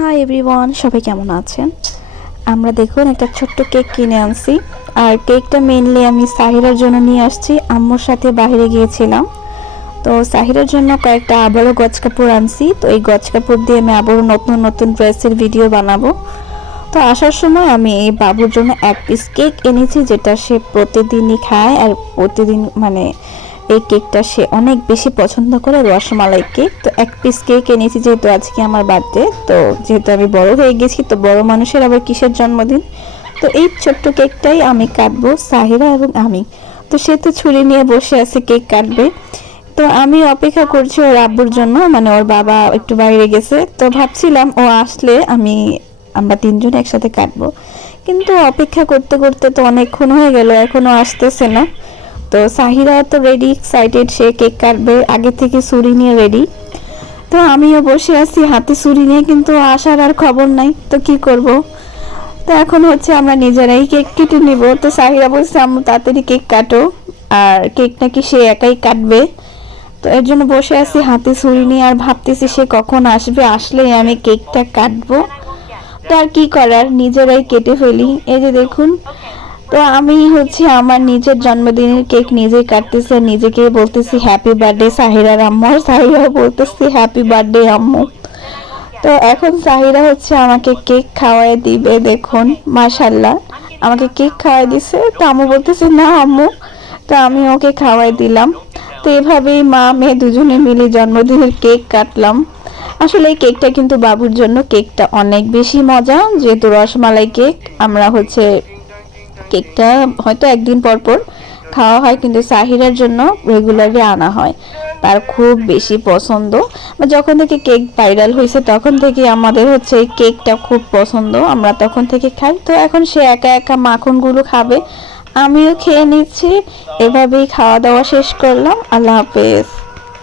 Hi everyone সবাই কেমন আছেন? আমরা দেখুন একটা ছোট্ট কেক কিনে আনছি। আর কেকটা মেনলি আমি সাহিরার জন্য নিয়ে আসছি। আম্মুর সাথে বাইরে গিয়েছিলাম। তো সাহিরার জন্য কয়েকটা আবারও গজ কাপড় আনছি। তো এই গজ কাপড় দিয়ে আমি আবারও নতুন নতুন ড্রেসের ভিডিও বানাবো। তো আসার সময় আমি এই বাবুর জন্য এক পিস কেক এনেছি, যেটা সে প্রতিদিনই খায়। আর প্রতিদিন মানে এই কেকটা সে অনেক বেশি পছন্দ করে রসমালাই কেক। তো এক পিস কেক এনেছি যেহেতু আজকে আমার বার্থডে তো যেহেতু আমি বড় হয়ে গেছি, তো বড় মানুষের আবার কিসের জন্মদিন? তো এই ছোট্ট কেকটাই আমি কাটবো, সাহিরা এবং আমি। তো সে তো ছুরি নিয়ে বসে আছে কেক কাটবে। তো আমি অপেক্ষা করছি ওর আব্বুর জন্য মানে ওর বাবা একটু বাইরে গেছে। তো ভাবছিলাম ও আসলে আমি, আমরা তিনজন একসাথে কাটবো। কিন্তু অপেক্ষা করতে করতে তো অনেকক্ষণ হয়ে গেল এখনও আসতেছে না। তো সাহিরা তো রেডি এক্সাইটেড সে কেক কাটবে, আগে থেকে ছুরি নিয়ে রেডি তো আমিও বসে আছি, হাতে ছুরি নিয়ে কিন্তু আসার আর খবর নাই, তো কি করব? তো এখন হচ্ছে আমরা নিজেরাই কেক কেটে নিব। তো সাহিরা বলছে, আম্মু, তাড়াতাড়ি কেক কাটো। আর কেক নাকি সে একাই কাটবে। তো এর জন্য বসে আছি, হাতে ছুরি নিয়ে, আর ভাবতেছি সে কখন আসবে আসলে আমি কেকটা কাটবো। তো আর কি করার? নিজেরাই কেটে ফেলি। এই যে দেখুন তো আমি হচ্ছে আমার নিজের জন্মদিনের কেক নিজেই কাটতেছি আর নিজেকে বলতেছি হ্যাপি বার্থডে সাহিরার আম্মু সাহিরাও বলতেছি হ্যাপি বার্থডে আম্মু। তো এখন সাহিরা হচ্ছে আমাকে কেক খাওয়াই দিবে, দেখুন মাশাল্লাহ আমাকে কেক খাওয়াই দিছে, তো আম্মু বলতেছে, না আম্মু। তো আমি ওকে খাওয়াই দিলাম। তো এভাবেই মা, মেয়ে দুজনে মিলে জন্মদিনের কেক কাটলাম। আসলে এই কেকটা কিন্তু বাবুর জন্য কেকটা অনেক বেশি মজা, যেহেতু রসমালাই কেক, আমরা হচ্ছে কেকটা হয়তো একদিন পর পর খাওয়া হয়, কিন্তু সাহিরার জন্য রেগুলারলি আনা হয়। তার খুব বেশি পছন্দ। যখন থেকে কেক ভাইরাল হয়েছে, তখন থেকে আমাদের হচ্ছে কেকটা খুব পছন্দ। আমরা তখন থেকে খাই। তো এখন সে একা একা মাখনগুলো খাবে। আমিও খেয়ে নিচ্ছি। এভাবেই খাওয়া দাওয়া শেষ করলাম। আল্লাহ হাফেজ।